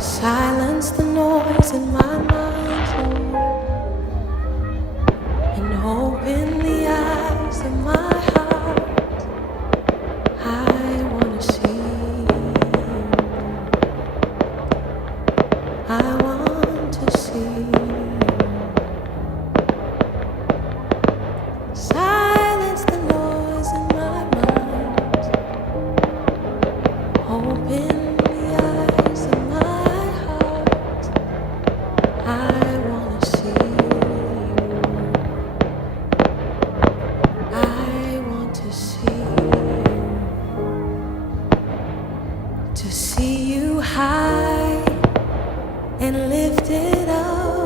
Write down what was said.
Silence the noise in my mind, Lord, and open the eyes of my heart. I want to see you. I want to see you. Silence the noise in my mind. Open the eyes of my heart. I want to see you. I want to see you. To see you high and lifted up.